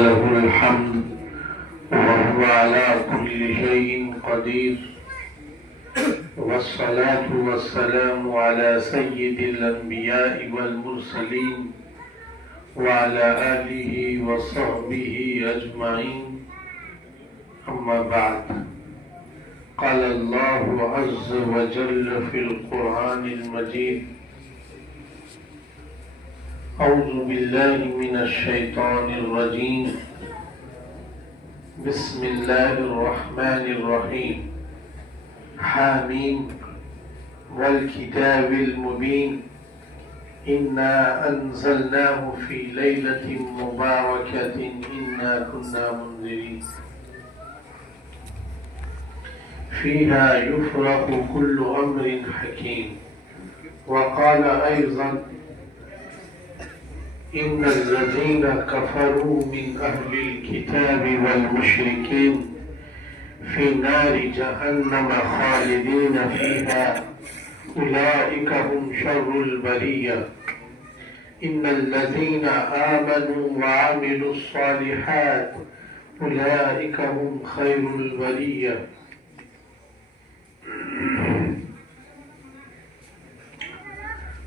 وله الحمد وهو على كل شيء قدير، والصلاة والسلام على سيد الأنبياء والمرسلين وعلى آله وصحبه أجمعين. أما بعد، قال الله عز وجل في القرآن المجيد: أعوذ بالله من الشيطان الرجيم، بسم الله الرحمن الرحيم. حاميم والكتاب المبين، إنا أنزلناه في ليلة مباركة إنا كنا منذرين فيها يفرق كل أمر حكيم. وقال أيضا: إن الذين كفروا من أهل الكتاب والمشركين في نار جهنم خالدين فيها أولئك هم شر البرية. إن الذين آمنوا وعملوا الصالحات أولئك هم خير البرية.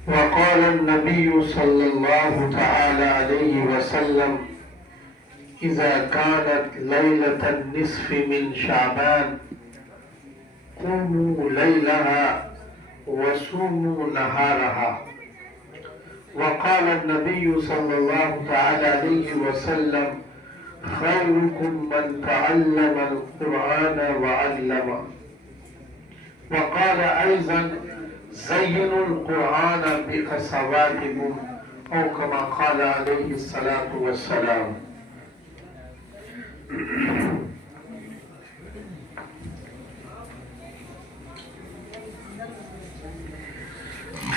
وقال النبي صلى الله تعالى عليه وسلم: إذا كانت ليلة النصف من شعبان قوموا ليلها وصوموا نهارها. وقال النبي صلى الله تعالى عليه وسلم: خيركم من تعلم القرآن وعلمه. وقال أيضا: زينوا القرآن بأصواتكم، أو كما قال عليه الصلاة والسلام.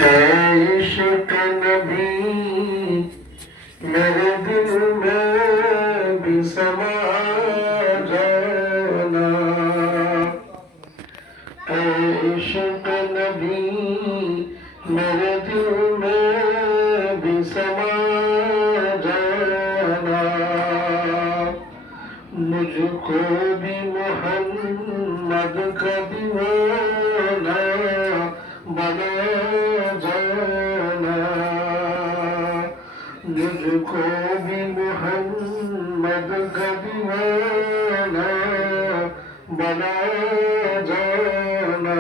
عشق نبی میرے دل میں بھی سما جانا، عشق نبی میرے دل میں بھی سما جانا، مجھ کو بھی محمد کا دیوانہ بنا جانا، مجھ کو بھی محمد کا دیوانہ بنا جانا،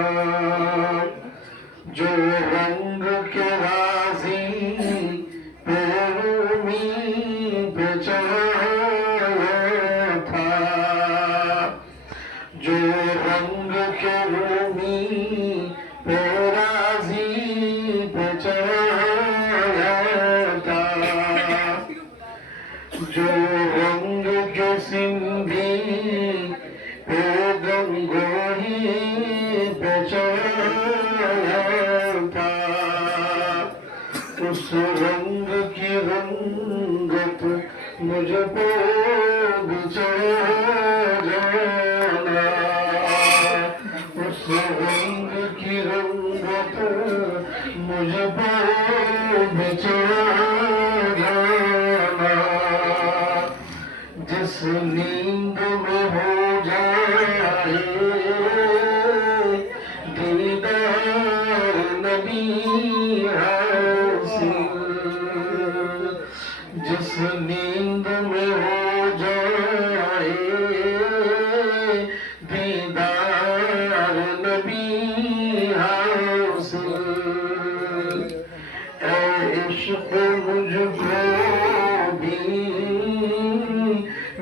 جو رنگ کے راضی پہ رومی پہ چڑھایا تھا، جو رنگ کے رومی پہ راضی پہ چڑھایا تھا، جو رنگ کے سندھی پہ گنگوہی پہ چڑھایا تھا، اس رنگ کی رنگت مجھ پہ بھی چڑھا جانا، اس رنگ کی رنگت مجھ پہ بھی چڑھا جانا، جس نیند میں ہو جائے دیدار نبی حاصل، جس نیند میں ہو جائے دیدار نبی حاصل، اے عشق مجھ کو بھی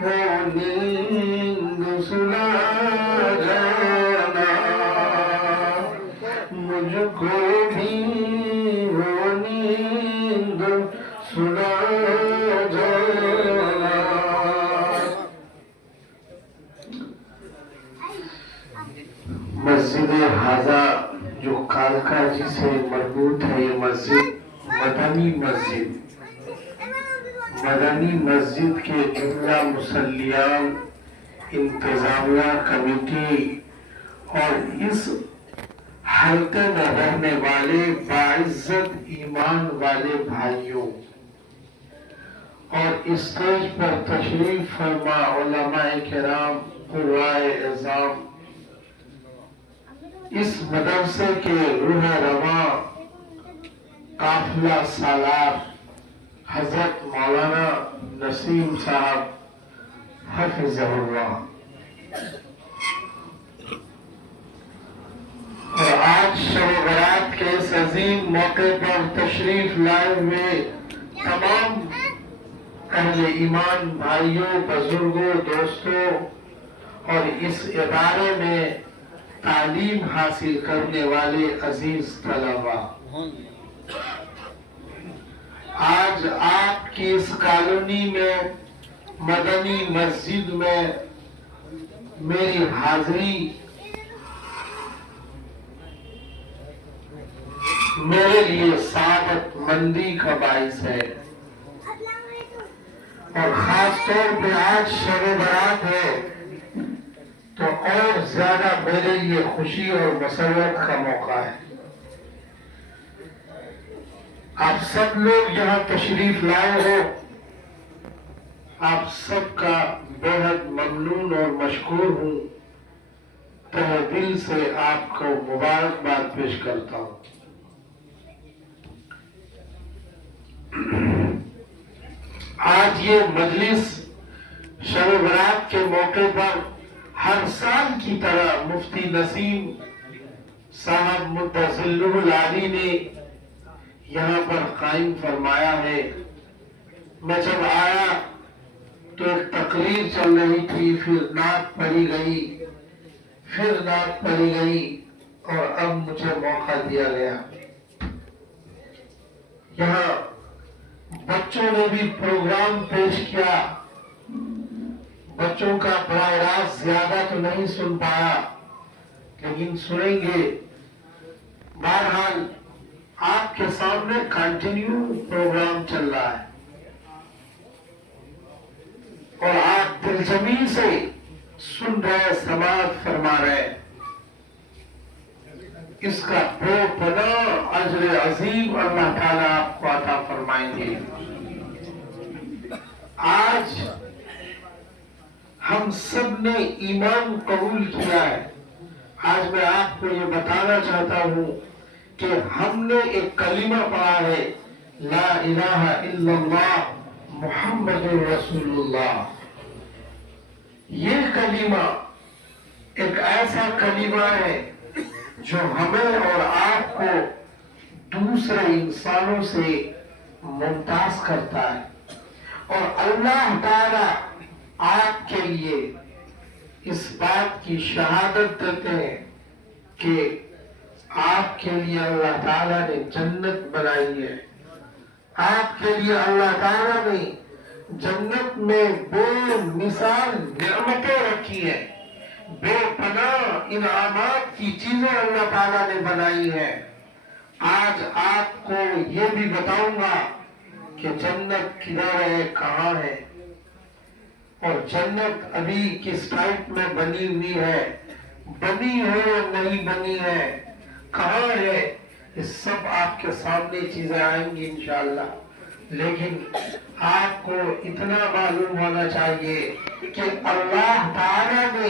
وہ نیند سنا جانا، مجھ کو بھی وہ نیند سنا جانا۔ مسجد ہذا جو کالکا جی سے مربوط ہے، یہ مسجد مدنی مسجد کے جملہ مصلیان، انتظامیہ کمیٹی اور اس حلقے میں رہنے والے باعزت ایمان والے بھائیوں اور اسٹیج پر تشریف فرما علماء کرام، قرائے اعظام، اس مدرسے کے روح رواں قافلہ سالار حضرت مولانا نسیم صاحب حفظہ اللہ، اور آج شب برات کے اس عظیم موقع پر تشریف لائے ہوئے تمام اہل ایمان بھائیوں، بزرگوں، دوستوں اور اس ادارے میں تعلیم حاصل کرنے والے عزیز طلباء، آج آپ کی اس کالونی میں مدنی مسجد میں میری حاضری میرے لیے سعادت مندی کا باعث ہے، اور خاص طور پہ آج شب برات ہے تو اور زیادہ میرے لیے خوشی اور مسرت کا موقع ہے۔ آپ سب لوگ یہاں تشریف لائے ہو، آپ سب کا بہت ممنون اور مشکور ہوں، تہہ دل سے آپ کو مبارکباد پیش کرتا ہوں۔ آج یہ مجلس شب برات کے موقع پر ہر سال کی طرح مفتی نسیم صاحب متظلہ العالی نے یہاں پر قائم فرمایا ہے۔ میں جب آیا تو ایک تقریر چل رہی تھی، پھر نعت پڑھی گئی، پھر نعت پڑھی گئی، اور اب مجھے موقع دیا گیا۔ یہاں بچوں نے بھی پروگرام پیش کیا، بچوں کا براہ راست زیادہ تو نہیں سن پایا، لیکن سنیں گے۔ بہرحال آپ کے سامنے کنٹینیو پروگرام چل رہا ہے، اور آپ دلجمی سے سن رہے، سماعت فرما رہے، اس کا بے پناہ اجر عظیم اللہ تعالیٰ آپ کو عطا فرمائیں گے۔ آج ہم سب نے ایمان قبول کیا ہے۔ آج میں آپ کو یہ بتانا چاہتا ہوں کہ ہم نے ایک کلمہ پڑھا ہے، لا الہ الا اللہ محمد رسول اللہ۔ یہ کلمہ ایک ایسا کلمہ ہے جو ہمیں اور آپ کو دوسرے انسانوں سے ممتاز کرتا ہے، اور اللہ تعالی آپ کے لیے اس بات کی شہادت دیتے ہیں کہ آپ کے لیے اللہ تعالیٰ نے جنت بنائی ہے۔ آپ کے لیے اللہ تعالیٰ نے جنت میں بے مثال نعمتیں رکھی ہیں، بے پناہ انعامات کی چیزیں اللہ تعالیٰ نے بنائی ہیں۔ آج آپ کو یہ بھی بتاؤں گا کہ جنت کدھر ہے، کہاں ہے، اور جنت ابھی کس ٹائپ میں بنی ہوئی ہے، بنی ہے یا نہیں بنی ہے، کہاں ہے، یہ سب آپ کے سامنے چیزیں آئیں گی انشاءاللہ۔ لیکن آپ کو اتنا معلوم ہونا چاہیے کہ اللہ تعالیٰ نے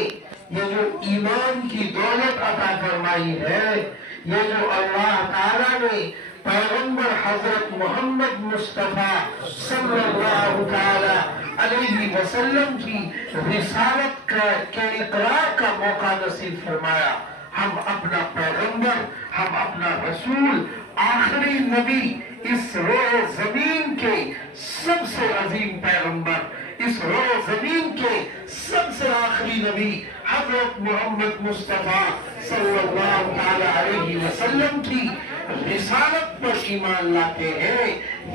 یہ جو ایمان کی دولت عطا فرمائی ہے، یہ جو اللہ تعالیٰ نے پیغمبر حضرت محمد مصطفیٰ صلی اللہ تعالی علیہ وسلم کی رسالت کے اقرار کا موقع نصیب فرمایا، ہم اپنا پیغمبر، ہم اپنا رسول، آخری نبی، اس روح زمین کے سب سے عظیم پیغمبر، اس روح زمین کے سب سے آخری نبی حضرت محمد مصطفیٰ صلی اللہ تعالی علیہ وسلم کی رسالت پر ایمان لاتے ہیں،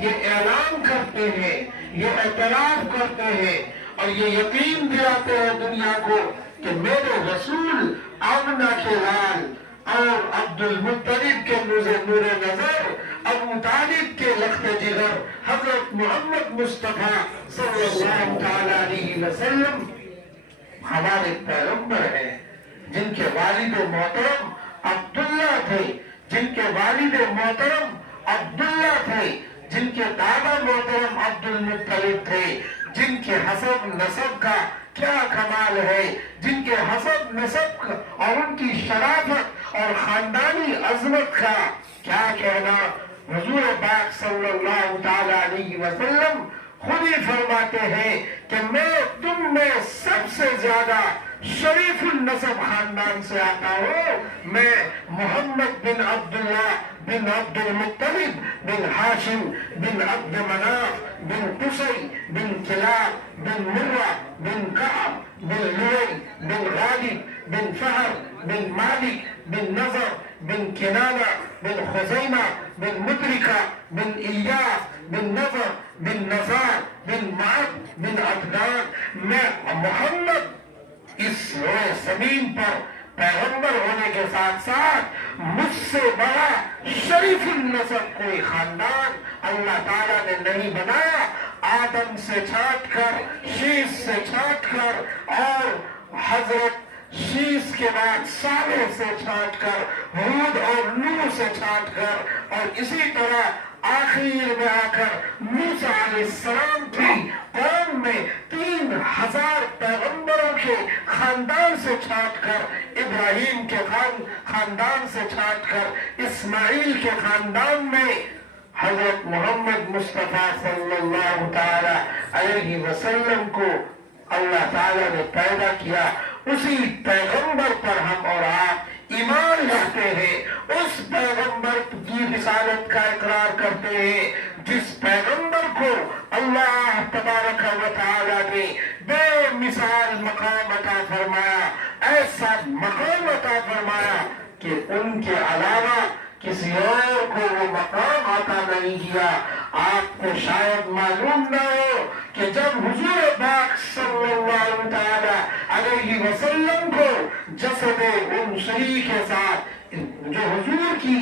یہ اعلان کرتے ہیں، یہ اعتراف کرتے ہیں، اور یہ یقین دلاتے ہیں دنیا کو کہ میرے رسول آمنہ کے لال اور عبد المطلب کے نور نظر، ابو طالب کے لخت جگر، حضرت محمد مصطفیٰ صلی اللہ تعالی علیہ وسلم ہمارے پیغمبر ہیں، جن کے والد محترم عبداللہ تھے، جن کے والد محترم عبداللہ تھے، جن کے دادا محترم عبد المطلب تھے، جن کے حسب نسب کا کیا کمال ہے، جن کے حسب نسب کا اور ان کی شرافت اور خاندانی عظمت کا کیا کہنا۔ حضور پاک صلی اللہ تعالی علیہ وسلم خود ہی فرماتے ہیں کہ میں تم میں سب سے زیادہ شریف النسب خاندان سے آتا ہوں، میں محمد بن عبداللہ بن عبد المطلب بن ہاشم بن عبد مناف بن قصی بن کلاب بن مرہ بن کعب بن لؤی بن غالب بن فہر بن مالک بن نضر بن کنانہ بن خزیمہ بن مدرکہ بن الیاس بن نضر بن نزار بن معد بن عدنان۔ میں محمد اس روئے زمین پر پیغمبر ہونے کے ساتھ ساتھ مجھ سے بڑا شریف النسب کوئی خاندان اللہ تعالیٰ نے نہیں بنایا۔ آدم سے چھانٹ کر، شیش سے چھانٹ کر، اور حضرت شیش کے بعد صالح سے چھانٹ کر، ہود اور نوح سے چھانٹ کر، اور اسی طرح آخر میں آ کر موسیٰ علیہ السلام کی قوم میں 3000 پیغمبروں کے خاندان سے چھانٹ کر، ابراہیم کے خاندان سے چھانٹ کر، اسماعیل کے خاندان میں حضرت محمد مصطفیٰ صلی اللہ تعالی علیہ وسلم کو اللہ تعالیٰ نے پیدا کیا۔ اسی پیغمبر پر ہم اور آپ ایمان رکھتے ہیں، اس پیغمبر کی رسالت کا اقرار کرتے ہیں جس پیغمبر کو اللہ تبارک و تعالیٰ نے بے مثال مقام عطا فرمایا، ایسا مقام عطا فرمایا کہ ان کے علاوہ کسی اور کو وہ مقام عطا نہیں کیا۔ آپ کو شاید معلوم نہ ہو کہ جب حضور پاک صلی اللہ تعالی علیہ وسلم کو جسد انثوی کے ساتھ، جو حضور کی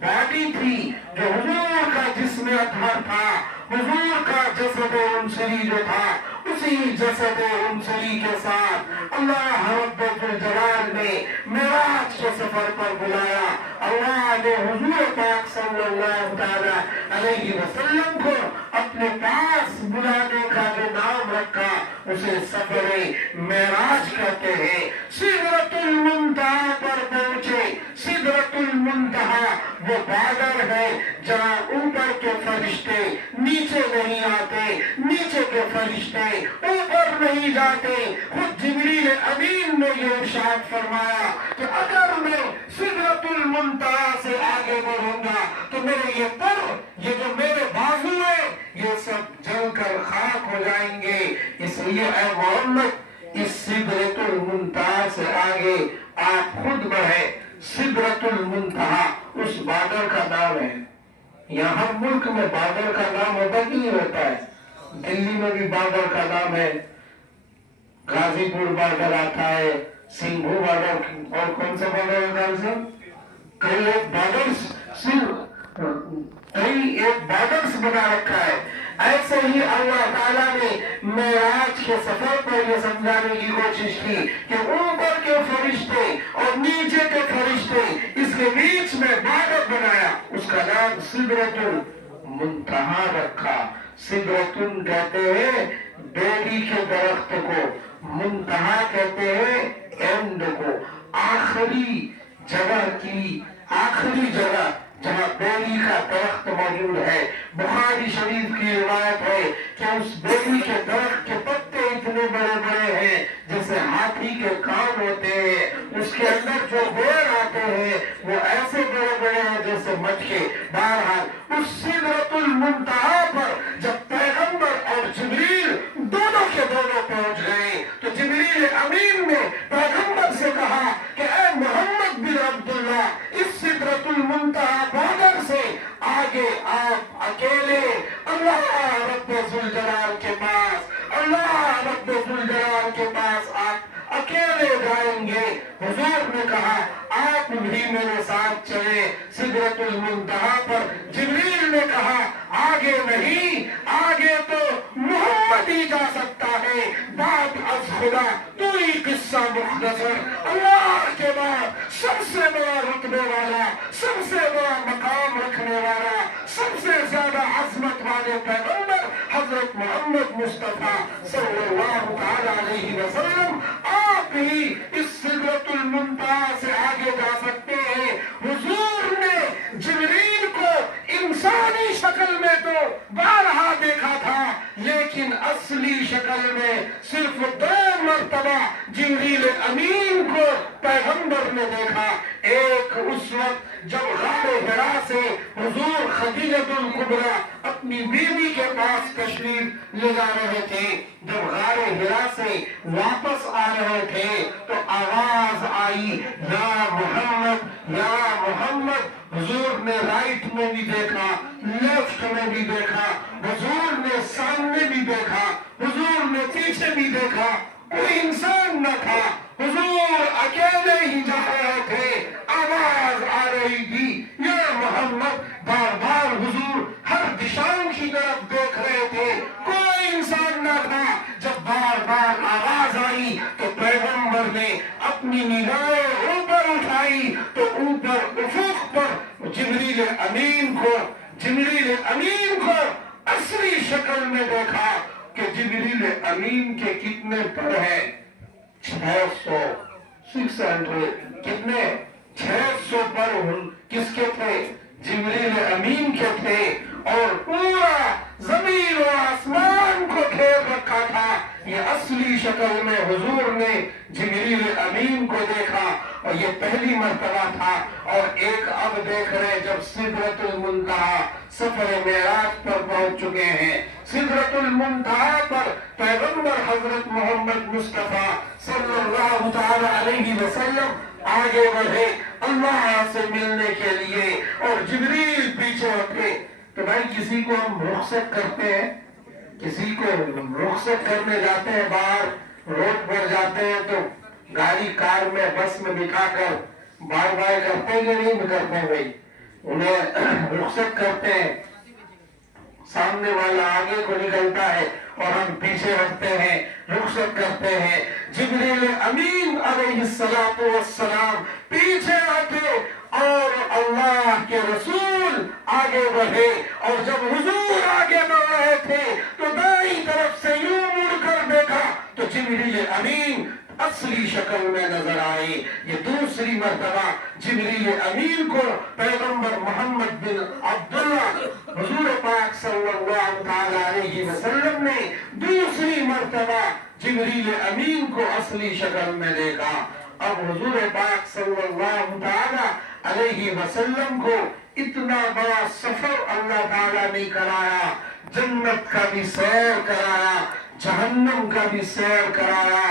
باڈی تھی، جو حضور کا جسم اطہر تھا، حضور کا جسد انثوی جو تھا، اسی جسد انثوی کے ساتھ اللہ رب الجلال نے معراج کے سفر پر بلایا۔ اللہ نے حضور پاک صلی اللہ تعالی علیہ وسلم کو اپنے پاس بلانے کا جو نام رکھا اسے سفر معراج کہتے ہیں۔ سدرۃ المنتہا پر پہنچے۔ سدرۃ المنتہا وہ بادر ہے جہاں اوپر کے فرشتے نیچے نہیں آتے، نیچے کے فرشتے اوپر نہیں جاتے۔ خود جبریل امین نے یہ ارشاد فرمایا کہ اگر میں سدرۃ المنتہا سے آگے بڑھوں گا تو میرے یہ پر، یہ جو میرے بازو ہیں، یہ سب جل کر خاک ہو جائیں گے۔ اس لیے اے محمد اس سدرۃ المنتہا سے آگے آپ خود بڑھیں۔ سدرۃ المنتہا اس بادر کا نام ہے۔ یہاں ملک میں بادر کا نام ہوتا نہیں ہوتا ہے، دلی میں بھی بادر کا نام ہے، غازی پور بارڈر آتا ہے، سنگھو بارڈر، اور کون سا بارڈر ہے؟ کئی ایک بارڈرز بنا رکھا ہے۔ ایسے ہی اللہ تعالیٰ نے معراج کے سفر پر یہ سمجھانے کی کوشش کی کہ اوپر کے فرشتے اور نیچے کے فرشتے، اس کے بیچ میں بارڈر بنایا، اس کا نام سدرۃ المنتہا رکھا۔ سدرۃ کہتے ہیں بیری کے درخت کو، منتہا کہتے ہیں اینڈ کو، آخری جگہ کی آخری جگہ جہاں بیری کا درخت موجود ہے۔ بخاری شریف کی روایت ہے کہ اس بیری کے درخت کے پتے اتنے بڑے بڑے ہیں جیسے ہاتھی کے کان ہوتے ہیں، اس کے اندر جو بیر آتے ہیں وہ ایسے بڑے بڑے ہیں جیسے مٹکے۔ بہرحال اس سدرۃ المنتہا پر جب پیغمبر اور جبریل دونوں کے دونوں پہنچ گئے تو جبریل امین نے پیغمبر سے کہا کہ اے محمد بن عبداللہ، اس سدرۃ المنتہا بادر سے آگے آپ اکیلے اللہ رب ذوالجلال کے پاس، اللہ رب ذوالجلال کے پاس آپ اکیلے جائیں گے۔ حضور نے کہا آپ بھی میرے ساتھ چلیں۔ سدرۃ المنتہا پر جبریل نے کہا آگے نہیں، آگے تو محمد ہی جا سکتا ہے، بات از خدا تو ہی قصہ مختصر۔ اللہ کے بعد سب سے بڑا رتبے والا، سب سے بڑا مقام رکھنے والا، سب سے زیادہ عظمت ہمارے پیغمبر حضرت محمد مصطفیٰ صلی اللہ تعالی علیہ وسلم آپ ہی اس سدرۃ المنتہا سے آگے جا سکتے ہیں۔ حضور نے جبریل کو انسانی شکل میں تو بارہا دیکھا تھا، لیکن اصلی شکل میں صرف 2 مرتبہ جبریل امین کو پیغمبر نے دیکھا۔ ایک اس وقت جب غار حرا سے حضور خدیجۃ الکبریٰ اپنی بیوی کے پاس تشریف لے جا رہے تھے، جب غار حرا سے واپس آ رہے تھے تو آواز آئی یا محمد یا محمد۔ حضور نے رائٹ میں بھی دیکھا، لیفٹ میں بھی دیکھا، حضور نے سامنے بھی دیکھا، حضور نے پیچھے بھی دیکھا، کوئی انسان نہ تھا، حضور اکیلے ہی جا رہے تھے، آواز آ رہی تھی یا محمد۔ بار بار حضور ہر دشاؤں کی طرف دیکھ رہے تھے، کوئی انسان نہ تھا۔ جب بار بار آواز آئی تو پیغمبر نے اپنی نگاہیں اوپر اٹھائی تو اوپر افق پر جبریل امین کو اصلی شکل میں دیکھا کہ جبریل امین کے کتنے پر ہیں؟ 600 کتنے؟ 600 پر کس کے تھے؟ جبریل امین کے تھے، اور پورا زمین و آسمان کو گھیر رکھا تھا۔ یہ اصلی شکل میں حضور نے جبریل امین کو دیکھا، اور یہ پہلی مرتبہ تھا۔ اور ایک اب دیکھ رہے جب سدرۃ المنتہا سفر معراج پر پہنچ چکے ہیں، سدرۃ المنتہا پر پیغمبر حضرت محمد مصطفیٰ صلی اللہ تعالی علیہ وسلم آگے بڑھے اللہ سے ملنے کے لیے، اور جبریل پیچھے ہٹے۔ تو بھائی کسی کو ہم رخصت کرتے ہیں، کسی کو رخصت کرنے جاتے ہیں، باہر روڈ پر جاتے ہیں تو گاڑی کار میں بس میں بٹھا کر بائے بائے کرتے ہیں کہ نہیں کرتے؟ بھائی انہیں رخصت کرتے ہیں، سامنے والا آگے کو نکلتا ہے اور ہم پیچھے ہٹتے ہیں، رخصت کرتے ہیں۔ جبریل امین علیہ السلام پیچھے ہٹے اور اللہ کے رسول آگے بڑھے، اور جب حضور آگے بڑھ رہے تھے تو دائیں طرف سے یوں مڑ کر دیکھا تو جبریل امین اصلی شکل میں نظر آئے۔ یہ دوسری مرتبہ جبریل امین کو پیغمبر محمد بن عبداللہ حضور پاک صلی اللہ تعالی علیہ وسلم نے دوسری مرتبہ جبریل امین کو اصلی شکل میں دیکھا۔ اب حضور پاک صلی اللہ تعالی علیہ وسلم کو اتنا بڑا سفر اللہ تعالیٰ نے کرایا، جنت کا بھی سیر کرایا، جہنم کا بھی سیر کرایا،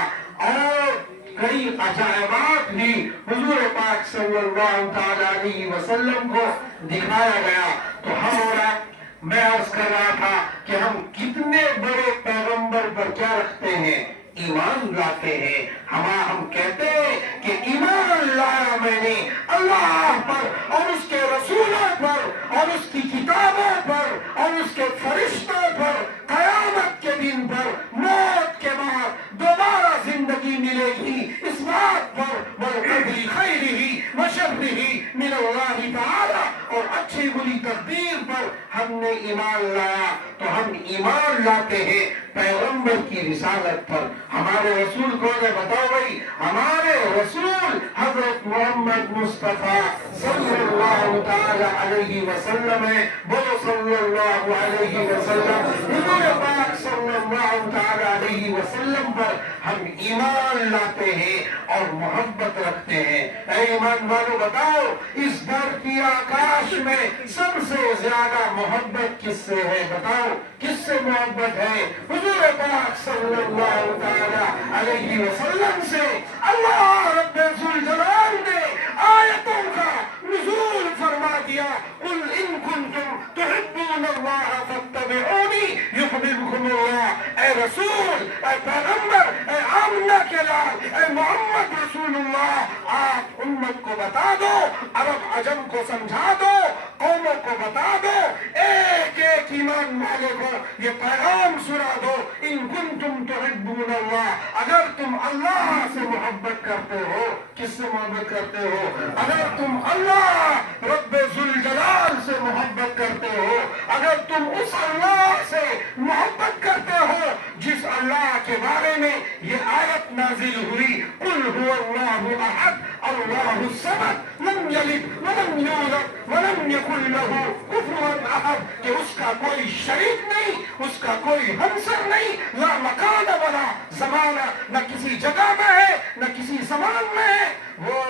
اور کئی عجائبات بھی حضور پاک صلی اللہ تعالی علیہ وسلم کو دکھایا گیا۔ تو ہم اور آپ، میں عرض کر رہا تھا کہ ہم کتنے بڑے پیغمبر پر کیا رکھتے ہیں؟ ایمان لاتے ہیں۔ ہم کہتے ہیں کہ ایمان لایا میں نے اللہ پر اور اس کے رسولوں پر اور اس کی کتابوں پر اور اس کے فرشتوں پر، قیامت کے دن پر، موت کے بعد دوبارہ زندگی ملے گی، اس بات پر، والقدر خیرہ وشرہ من اللہ تعالی، اور اچھی بری تقدیر پر ہم نے ایمان لایا۔ تو ہم ایمان لاتے ہیں پیغمبر کی رسالت پر۔ ہمارے رسول کون ہے؟ بتاؤ بھائی، ہمارے رسول حضرت محمد مصطفیٰ صلی اللہ تعالی علیہ وسلم ہے۔ بولو صلی اللہ علیہ وسلم۔ حضور پاک صلی اللہ تعالی علیہ وسلم پر ہم ایمان لاتے ہیں اور محبت رکھتے ہیں۔ اے ایمان والو بتاؤ، اس دھرتی آکاش میں سب سے زیادہ محبت کس سے ہے؟ بتاؤ کس سے محبت ہے؟ حضور پاک صلی اللہ تعالی علیہ وسلم سے۔ اللہ رب ذوالجلال نے آیتوں کا نزول فرما دیا، قل ان کنتم تحبون اللہ فاتبعونی یحببکم اللہ۔ اے رسول، اے پیغمبر، اے آمنہ کے لال، اے محمد رسول اللہ، آپ امت کو بتا دو، عرب عجم کو سمجھا دو، قوموں کو بتا دو، ایک ایک ایمان والے کو یہ پیغام سنا دو، ان کنتم تحبون اللہ، اگر تم اللہ سے محبت کرتے ہو، کس سے محبت کرتے ہو؟ اگر تم اللہ رب ذوالجلال سے محبت کرتے ہو، اگر تم اس اللہ سے محبت کرتے ہو جس اللہ کے بارے میں یہ آیت نازل ہوئی، قل هو اللہ احد اللہ الصمد لم یلد ولم یولد ولم یکن له کفوا احد، کہ اس کا کوئی شریک نہیں، اس کا کوئی ہمسر نہیں، لا مکان ولا زمانہ، نہ کسی جگہ میں ہے نہ کسی زمان میں ہے، وہ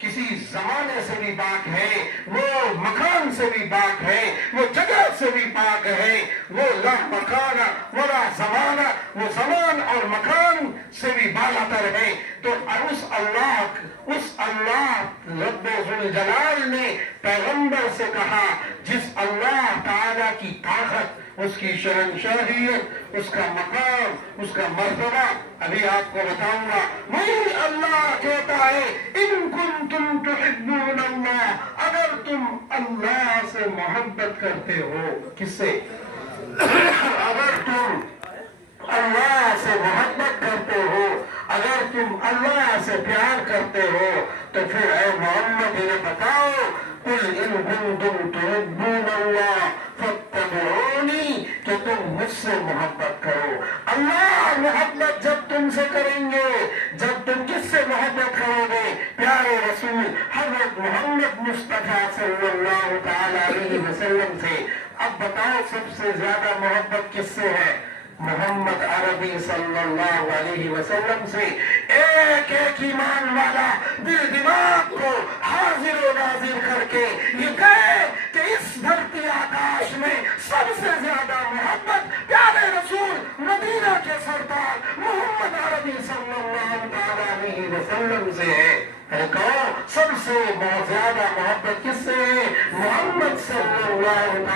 کسی زمانے سے بھی پاک ہے، وہ مکان سے بھی پاک ہے، وہ جگہ سے بھی پاک ہے، وہ لا مکان ولا زمانہ، وہ زمان اور مکان سے بھی بالا تر ہے۔ تو اس اللہ رب ذوالجلال نے پیغمبر سے کہا، جس اللہ تعالی کی طاقت، اس کی شہنشاہیت، اس کا مقام، اس کا مرتبہ ابھی آپ کو بتاؤں گا، وہی اللہ کہتا ہے ان کنتم تحبون اللہ، اگر تم اللہ سے محبت کرتے ہو، کس سے؟ اگر تم اللہ سے محبت کرتے ہو، اگر تم اللہ سے پیار کرتے ہو، تو پھر اے محمد انہیں بتاؤ، قل ان کنتم تحبون اللہ فاتبعونی، کہ تم مجھ سے محبت کرو۔ اللہ محبت جب تم سے کریں گے، جب تم کس سے محبت کرو گے؟ پیارے رسول حضرت محمد مصطفیٰ صلی اللہ تعالی علیہ وسلم سے۔ اب بتاؤ سب سے زیادہ محبت کس سے ہے؟ محمد عربی صلی اللہ علیہ وسلم سے۔ ایک ایک ایمان والا دل دماغ کو حاضر و ناظر کر کے یہ کہے کہ اس دھرتی آکاش میں سب سے زیادہ محبت پیارے رسول مدینہ کے سردار محمد عربی صلی اللہ علیہ وسلم سے ہے۔ کہو سب سے زیادہ محبت کس سے ہے؟ محمد صلی اللہ